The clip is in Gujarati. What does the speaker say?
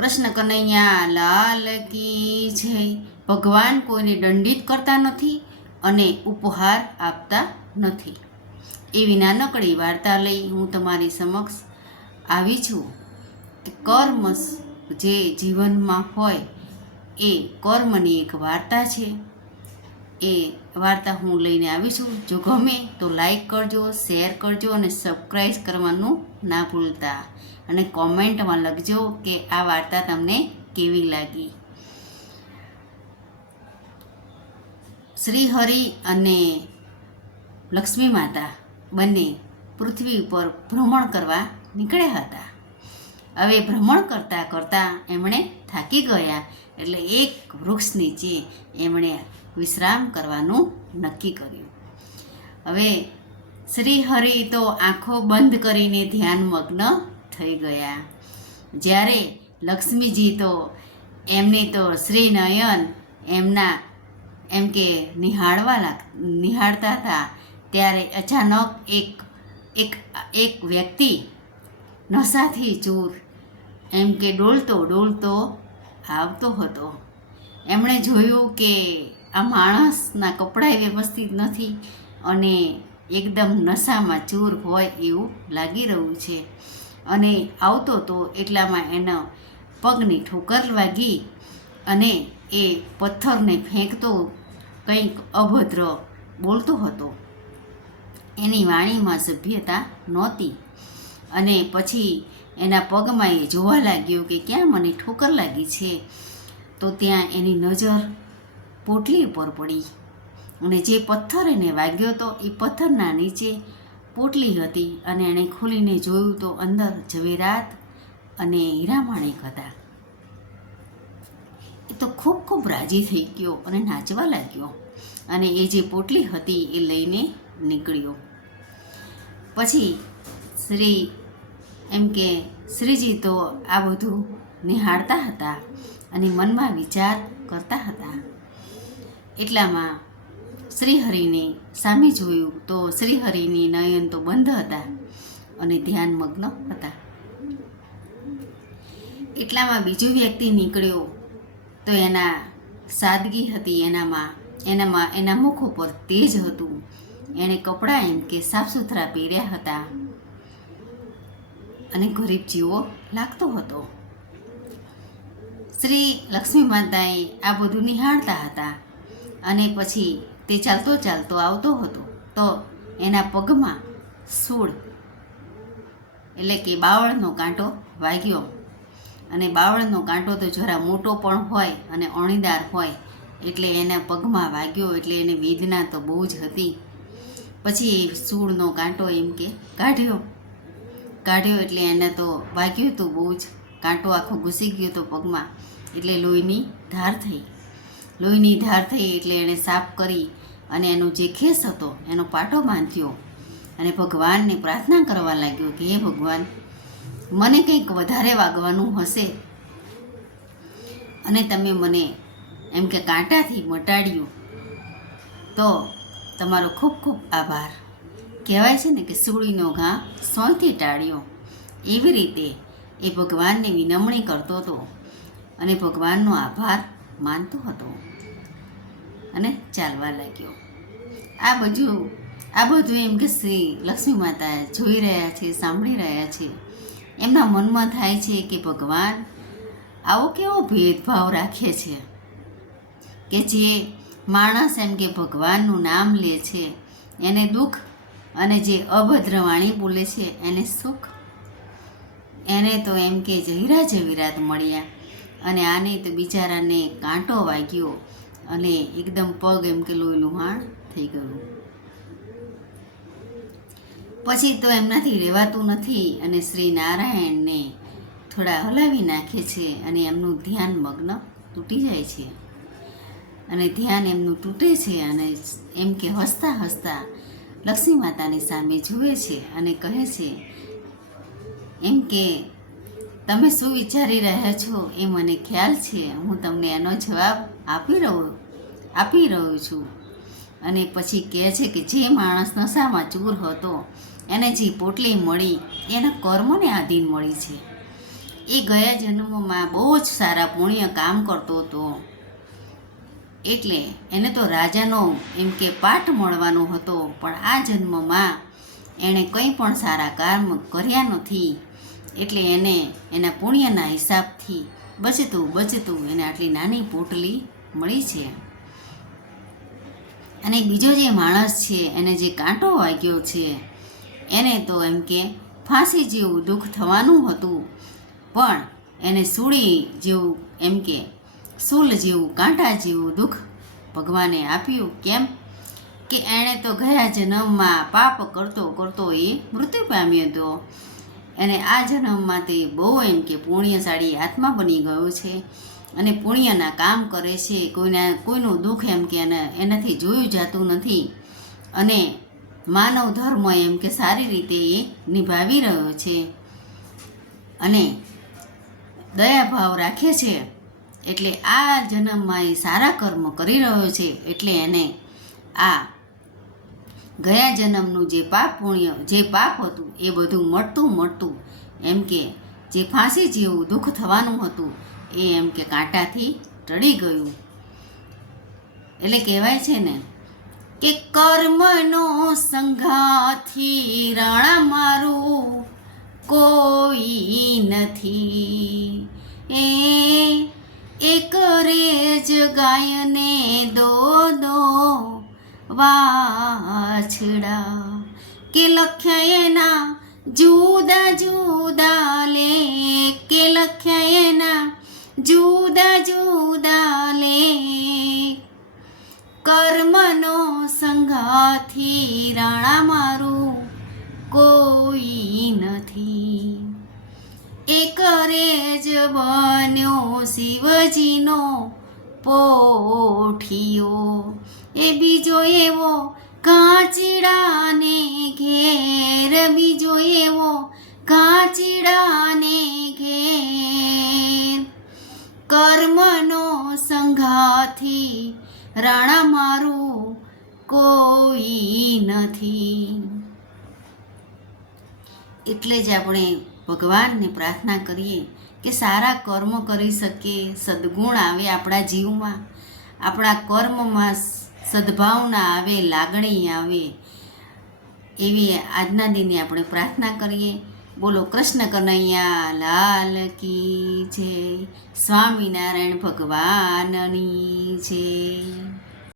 કૃષ્ણ કનૈયા, લાલ કી જય. ભગવાન કોઈને દંડિત કરતા નથી અને ઉપહાર આપતા નથી. એવી નાનકડી વાર્તા લઈ હું તમારી સમક્ષ આવી છું કર્મ જે જીવનમાં હોય એ કર્મની એક વાર્તા છે. એ વાર્તા હું લઈને આવી છું જો ગમે તો લાઈક કરજો શેર કરજો અને સબસ્ક્રાઈબ કરવાનું ના ભૂલતા. અને કોમેન્ટમાં લખજો કે આ વાર્તા તમને કેવી લાગી. શ્રી હરિ અને લક્ષ્મી માતા બંને પૃથ્વી ઉપર ભ્રમણ કરવા નીકળ્યા હતા. હવે ભ્રમણ કરતાં કરતાં એમણે થાકી ગયા. એટલે એક વૃક્ષ નીચે એમણે વિશ્રામ કરવાનું નક્કી કર્યું. હવે શ્રી હરિ તો આંખો બંધ કરીને ધ્યાનમગ્ન થઈ ગયા. જ્યારે લક્ષ્મીજી તો એમની તો શ્રી નયન એમના એમ કે નિહાળવા લાગ, નિહાળતા હતા. ત્યારે અચાનક એક એક એક વ્યક્તિ નશાથી ચૂર એમ કે ડોલતો ડોલતો આવતો હતો. એમણે જોયું કે આ માણસના કપડાં વ્યવસ્થિત નથી અને એકદમ નશામાં ચૂર હોય એવું લાગી રહ્યું છે. અને આવતો તો એટલામાં એનો પગની ઠોકર વાગી અને એ પથ્થરને ફેંકતો કંઈક અભદ્ર બોલતો હતો. એની વાણીમાં સભ્યતા નહોતી. અને પછી એના પગમાં એ જોવા લાગ્યો કે ક્યાં મને ઠોકર લાગી છે. તો ત્યાં એની નજર પોટલી ઉપર પડી અને જે પથ્થર એને વાગ્યો તો એ પથ્થરના નીચે પોટલી હતી અને એણે ખોલીને જોયું તો અંદર ઝવેરાત અને હીરામાણિક હતા. એ તો ખૂબ ખૂબ રાજી થઈ ગયો અને નાચવા લાગ્યો અને એ જે પોટલી હતી એ લઈને નીકળ્યો. પછી શ્રી એમ કે શ્રીજી તો આ બધું નિહાળતા હતા અને મનમાં વિચાર કરતા હતા. એટલામાં શ્રીહરિને સામે જોયું તો શ્રીહરિની નયન તો બંધ હતા અને ધ્યાનમગ્ન હતા. એટલામાં બીજો વ્યક્તિ નીકળ્યો તો એના સાદગી હતી એનામાં એનામાં એના મુખ ઉપર તેજ હતું. એણે કપડાં એમ કે સાફ સુથરા પહેર્યા હતા. અને ગરીબ જેવો લાગતો હતો. શ્રી લક્ષ્મી માતાએ આ બધું નિહાળતા હતા અને પછી તે ચાલતો ચાલતો આવતો હતો. તો એના પગમાં સૂળ, એટલે કે બાવળનો કાંટો વાગ્યો. અને બાવળનો કાંટો તો જરા મોટો પણ હોય અને અણીદાર હોય, એટલે એના પગમાં વાગ્યો એટલે એને વેદના તો બહુ જ હતી. પછી એ સૂળનો કાંટો એમ કે કાઢ્યો. કાઢ્યો એટલે એને તો વાગ્યું હતું બહુ જ. કાંટો આખો ઘૂસી ગયો તો પગમાં. એટલે લોહીની ધાર થઈ. લોહીની ધાર થઈ એટલે એણે સાફ કરી અને એનો જે ખેસ હતો એનો પાટો બાંધ્યો અને ભગવાનને પ્રાર્થના કરવા લાગ્યો કે, હે ભગવાન, મને કંઈક વધારે વાગવાનું હશે. અને તમે મને એમ કે કાંટાથી મટાડ્યું. તો તમારો ખૂબ ખૂબ આભાર. કહેવાય છે ને કે સુળીનો ઘા સોયથી ટાળ્યો. એવી રીતે એ ભગવાનને વિનમણી કરતો હતો અને ભગવાનનો આભાર માનતો હતો. અને ચાલવા લાગ્યો. આ બધું આ બધું એમ કે શ્રી લક્ષ્મી માતા જોઈ રહ્યા છે, સાંભળી રહ્યા છે. એમના મનમાં થાય છે કે ભગવાન આવો કેવો ભેદભાવ રાખે છે. કે જે માણસ એમ કે ભગવાનનું નામ લે છે, એને દુઃખ અને જે અભદ્ર વાણી બોલે છે એને સુખ. એને તો એમ કે જહીરા જવીરાત મળ્યા. અને આને તો બિચારાને કાંટો વાગ્યો અને એકદમ પગ એમ કે લોહી લુહાણ થઈ ગયું. પછી તો એમનાથી રહેવાતું નથી અને શ્રી નારાયણને થોડા હલાવી નાખે છે અને એમનું ધ્યાન મગ્ન તૂટી જાય છે. અને ધ્યાન એમનું તૂટે છે અને એમ કે હસતા હસતા લક્ષ્મી માતાની સામે જુએ છે અને કહે છે, એમ કે, તમે શું વિચારી રહ્યા છો? એ મને ખ્યાલ છે. હું તમને એનો જવાબ આપી રહ્યો આપી રહ્યો છું. અને પછી કહે છે કે, જે માણસ નશામાં ચૂર હતો, એને જે પોટલી મળી, એના કર્મોને આધીન મળી છે. એ ગયા જન્મમાં બહુ જ સારા પુણ્ય કામ કરતો હતો. એટલે એને તો રાજાનો એમ કે પાઠ મળવાનો હતો, પણ આ જન્મમાં એણે કંઈ પણ સારા કર્મ કર્યા નથી. એટલે એને એના પુણ્યના હિસાબથી બચતું બચતું એને આટલી નાની પોટલી મળી છે. અને બીજો જે માણસ છે, એને જે કાંટો વાગ્યો છે, એને તો એમ કે ફાંસી જેવું દુઃખ થવાનું હતું. પણ એને સૂળી જેવું એમ કે સૂલ જેવું, કાંટા જેવું દુઃખ ભગવાને આપ્યું. કેમ? કે એણે તો ગયા જન્મમાં પાપ કરતો કરતો એ મૃત્યુ પામ્યો હતો. અને આ જન્મમાં તે બહુ એમ કે પુણ્યશાળી આત્મા બની ગયો છે અને પુણ્યના કામ કરે છે. કોઈના, કોઈનું દુઃખ એમ કે એને, એનાથી જોયું જાતું નથી. અને માનવ ધર્મ એમ કે સારી રીતે એ નિભાવી રહ્યો છે. અને દયાભાવ રાખે છે. એટલે આ જન્મમાં એ સારા કર્મ કરી રહ્યો છે એટલે એને આ ગયા જન્મનું જે પાપ પુણ્ય, જે પાપ હતું, એ બધું મળતું મળતું, એમ કે જે ફાંસી જેવું દુઃખ થવાનું હતું, એ એમ કે કાંટાથી ટળી ગયું. એટલે કહેવાય છે ને કે કર્મનો સંઘાથી રાણા મારું કોઈ નથી. એ એક રેજ ગાયને દો દો વાછડા. કે લખ્યા એના જુદા જુદા લે કે લખ્યા એના જુદા જુદા લે કર્મનો સંઘાથી રાણા મારું કોઈ નથી. એ કરે જ બન્યો શિવજીનો પોઠિયો એ બીજો એવો કાચીડાને ઘેર, બીજો એવો કાચીડાને ઘેર. કર્મનો સંઘાથી રાણા મારું કોઈ નથી. એટલે જ આપણે ભગવાનને પ્રાર્થના કરીએ કે સારા કર્મ કરી શકીએ સદગુણ આવે આપણા જીવમાં. આપણા કર્મમાં સદભાવના આવે, લાગણી આવે એવી આજના દિને આપણે પ્રાર્થના કરીએ. બોલો, કૃષ્ણ કનૈયા, લાલ કી જય, સ્વામિનારાયણ ભગવાનની જય.